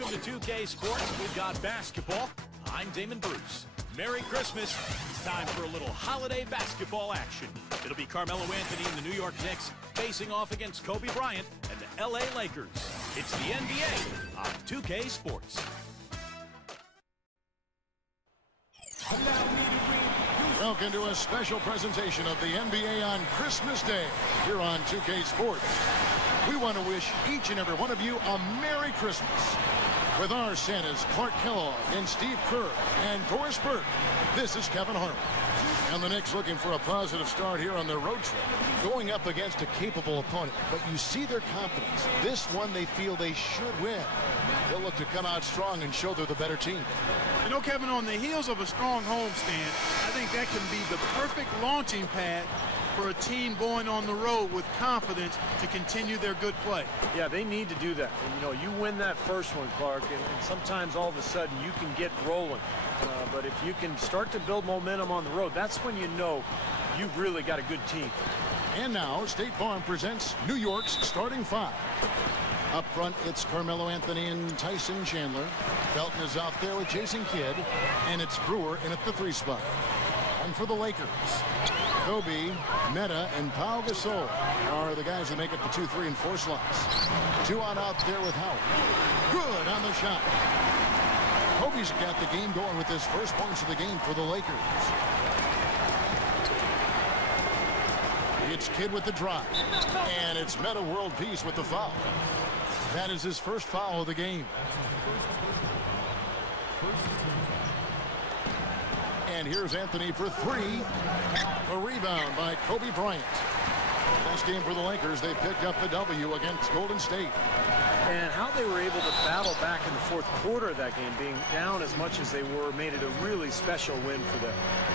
Welcome to 2K Sports. We've got basketball. I'm Damon Bruce. Merry Christmas. It's time for a little holiday basketball action. It'll be Carmelo Anthony and the New York Knicks facing off against Kobe Bryant and the LA Lakers. It's the NBA on 2K Sports. Welcome to a special presentation of the NBA on Christmas Day here on 2K Sports. We want to wish each and every one of you a Merry Christmas. With our Santas, Clark Kellogg and Steve Kerr and Doris Burke, this is Kevin Harlan. And the Knicks looking for a positive start here on their road trip, going up against a capable opponent. But you see their confidence. This one they feel they should win. They'll look to come out strong and show they're the better team. You know, Kevin, on the heels of a strong homestand, I think that can be the perfect launching pad for a team going on the road with confidence to continue their good play. Yeah, they need to do that. And, you know, you win that first one, Clark, and sometimes all of a sudden you can get rolling. But if you can start to build momentum on the road, that's when you know you've really got a good team. And now, State Farm presents New York's starting five. Up front, it's Carmelo Anthony and Tyson Chandler. Felton is out there with Jason Kidd. And it's Brewer in at the 3 spot. And for the Lakers, Kobe, Meta, and Pau Gasol are the guys that make up the 2, 3, and 4 slots. 2 out there with Howard. Good on the shot. Kobe's got the game going with his first points of the game for the Lakers. It's Kidd with the drive. And it's Meta world peace with the foul. That is his first foul of the game. And here's Anthony for 3. A rebound by Kobe Bryant. Last game for the Lakers, they picked up the W against Golden State. And how they were able to battle back in the fourth quarter of that game, being down as much as they were, made it a really special win for them.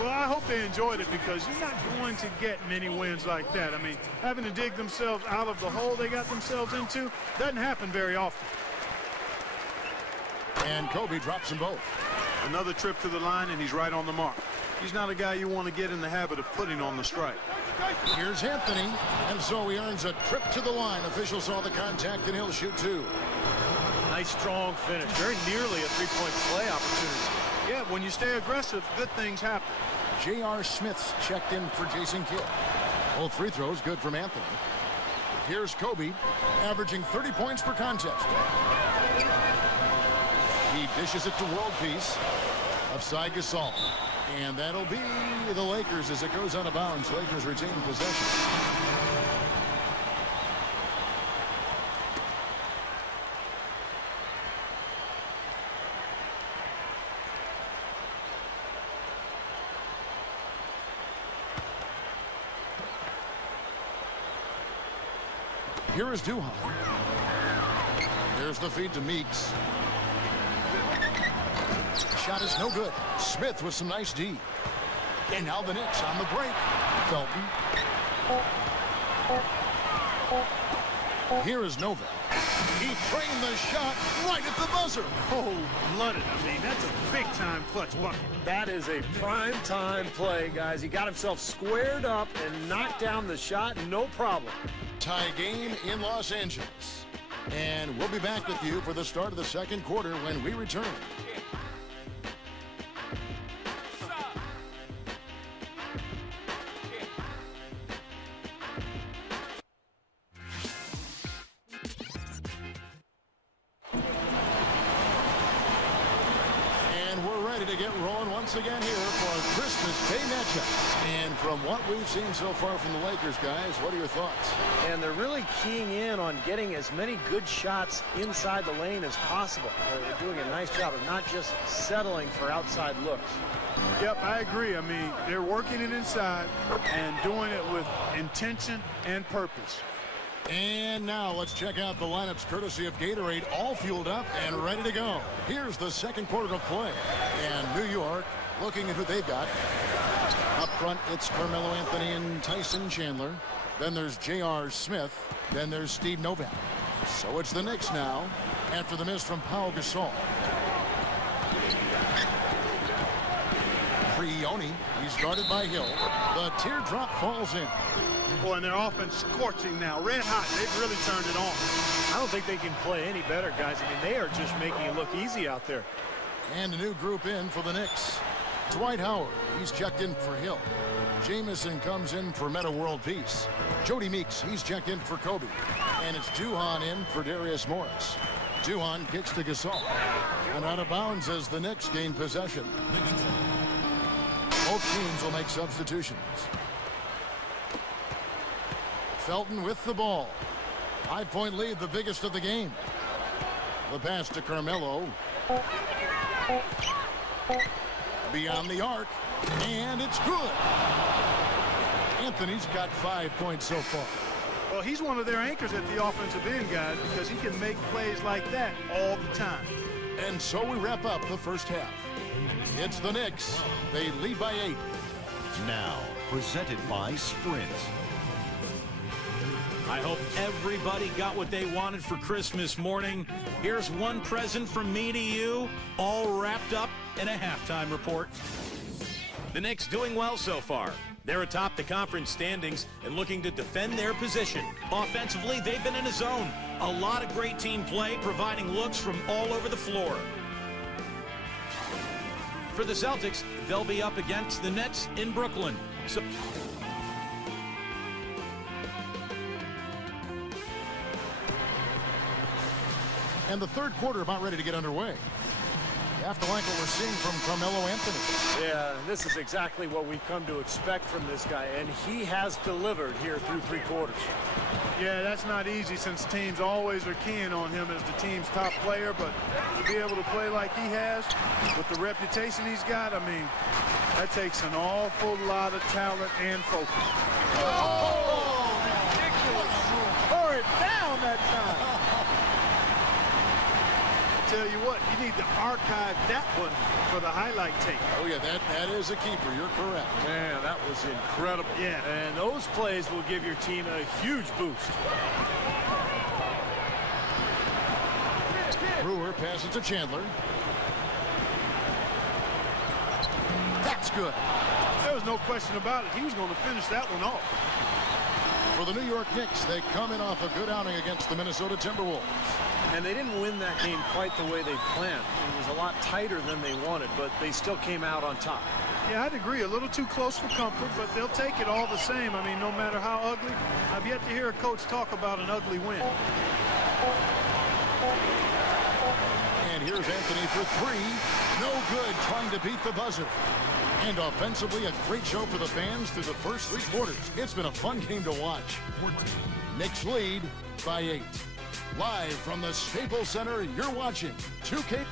Well, I hope they enjoyed it because you're not going to get many wins like that. I mean, having to dig themselves out of the hole they got themselves into doesn't happen very often. And Kobe drops them both. Another trip to the line, and he's right on the mark. He's not a guy you want to get in the habit of putting on the strike. Here's Anthony, and so he earns a trip to the line. Officials saw the contact, and he'll shoot 2. Nice, strong finish. Very nearly a 3-point play opportunity. Yeah, when you stay aggressive, good things happen. J.R. Smith's checked in for Jason Kidd. Both free throws good from Anthony. Here's Kobe, averaging 30 points per contest. He dishes it to world peace. Upside Gasol. And that'll be the Lakers as it goes out of bounds. Lakers retain possession. Here is Duhan. There's the feed to Meeks. Shot is no good. Smith with some nice D. And now the Knicks on the break. Felton. Here is Novak. He framed the shot right at the buzzer. Cold-blooded. I mean, that's a big-time clutch bucket. That is a prime-time play, guys. He got himself squared up and knocked down the shot, no problem. Tie game in Los Angeles. And we'll be back with you for the start of the second quarter when we return. To get rolling once again here for a Christmas Day matchup. And from what we've seen so far from the Lakers, guys, what are your thoughts? And they're really keying in on getting as many good shots inside the lane as possible. They're doing a nice job of not just settling for outside looks. Yep, I agree. I mean, they're working it inside and doing it with intention and purpose. And now let's check out the lineups courtesy of Gatorade, all fueled up and ready to go. Here's the second quarter of play. And New York looking at who they've got. Up front, it's Carmelo Anthony and Tyson Chandler. Then there's J.R. Smith. Then there's Steve Novak. So it's the Knicks now after the miss from Pau Gasol. for Ione. He's guarded by Hill. The teardrop falls in. Boy, and their offense scorching now. Red hot. They've really turned it on. I don't think they can play any better, guys. I mean, they are just making it look easy out there. And a new group in for the Knicks. Dwight Howard, he's checked in for Hill. Jamison comes in for Meta World Peace. Jody Meeks, he's checked in for Kobe. And it's Duhan in for Darius Morris. Duhan kicks to Gasol. And out of bounds as the Knicks gain possession. Both teams will make substitutions. Felton with the ball. 5-point lead, the biggest of the game. The pass to Carmelo. Beyond the arc. And it's good. Anthony's got 5 points so far. Well, he's one of their anchors at the offensive end, guys, because he can make plays like that all the time. And so we wrap up the first half. It's the Knicks. They lead by 8. Now, presented by Sprint. I hope everybody got what they wanted for Christmas morning. Here's one present from me to you, all wrapped up in a halftime report. The Knicks doing well so far. They're atop the conference standings and looking to defend their position. Offensively, they've been in a zone. A lot of great team play, providing looks from all over the floor. For the Celtics, they'll be up against the Nets in Brooklyn. And the third quarter about ready to get underway. You have to like what we're seeing from Carmelo Anthony. Yeah, this is exactly what we've come to expect from this guy, and he has delivered here through 3 quarters. Yeah, that's not easy since teams always are keying on him as the team's top player, but to be able to play like he has with the reputation he's got, I mean, that takes an awful lot of talent and focus. Oh, ridiculous. Tore it down that time. Tell you what, you need to archive that one for the highlight tape. Oh, yeah, that is a keeper. You're correct. Man, that was incredible. Yeah. And those plays will give your team a huge boost. Brewer passes to Chandler. That's good. There was no question about it. He was going to finish that one off. For the New York Knicks, they come in off a good outing against the Minnesota Timberwolves. And they didn't win that game quite the way they planned. It was a lot tighter than they wanted, but they still came out on top. Yeah, I'd agree. A little too close for comfort, but they'll take it all the same. I mean, no matter how ugly. I've yet to hear a coach talk about an ugly win. And here's Anthony for 3. No good, trying to beat the buzzer. And offensively, a great show for the fans through the first 3 quarters. It's been a fun game to watch. Knicks lead by 8. Live from the Staples Center, you're watching 2K.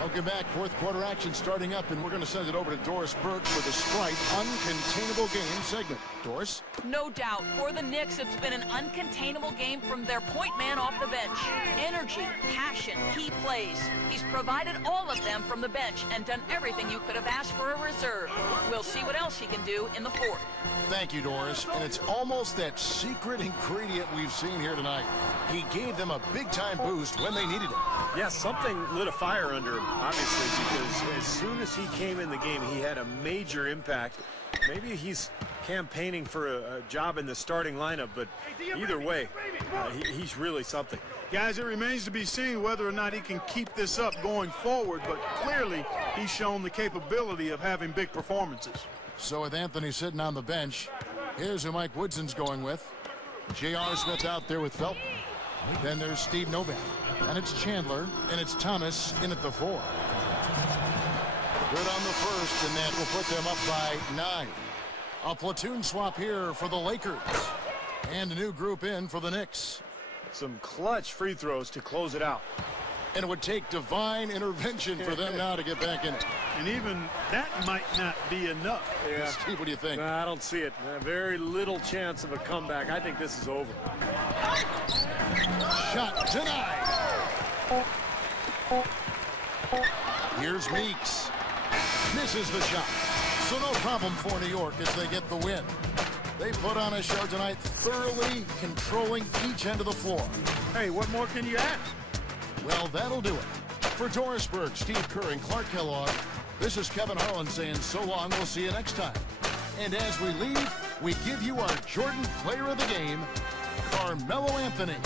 Welcome back. Fourth quarter action starting up, and we're going to send it over to Doris Burke for the Sprite Uncontainable Game segment. Doris? No doubt. For the Knicks, it's been an uncontainable game from their point man off the bench. Energy, passion, key plays. He's provided all of them from the bench and done everything you could have asked for a reserve. We'll see what else he can do in the fourth. Thank you, Doris. And it's almost that secret ingredient we've seen here tonight. He gave them a big-time boost when they needed it. Yeah, something lit a fire under him, obviously, because as soon as he came in the game, he had a major impact. Maybe he's campaigning for a job in the starting lineup, but either way, he's really something. Guys, it remains to be seen whether or not he can keep this up going forward, but clearly he's shown the capability of having big performances. So with Anthony sitting on the bench, here's who Mike Woodson's going with. J.R. Smith out there with Felton. Then there's Steve Novak. And it's Chandler, and it's Thomas in at the 4. Good on the first, and that will put them up by 9. A platoon swap here for the Lakers. And a new group in for the Knicks. Some clutch free throws to close it out. And it would take divine intervention for them now to get back in it. And even that might not be enough. Yeah. Steve, what do you think? I don't see it. Very little chance of a comeback. I think this is over. Shot denied. Here's Meeks. Misses the shot. So no problem for New York as they get the win. They put on a show tonight, thoroughly controlling each end of the floor. Hey, what more can you ask? Well, that'll do it. For Doris Burke, Steve Kerr, and Clark Kellogg, this is Kevin Harlan saying so long. We'll see you next time. And as we leave, we give you our Jordan Player of the Game, Carmelo Anthony.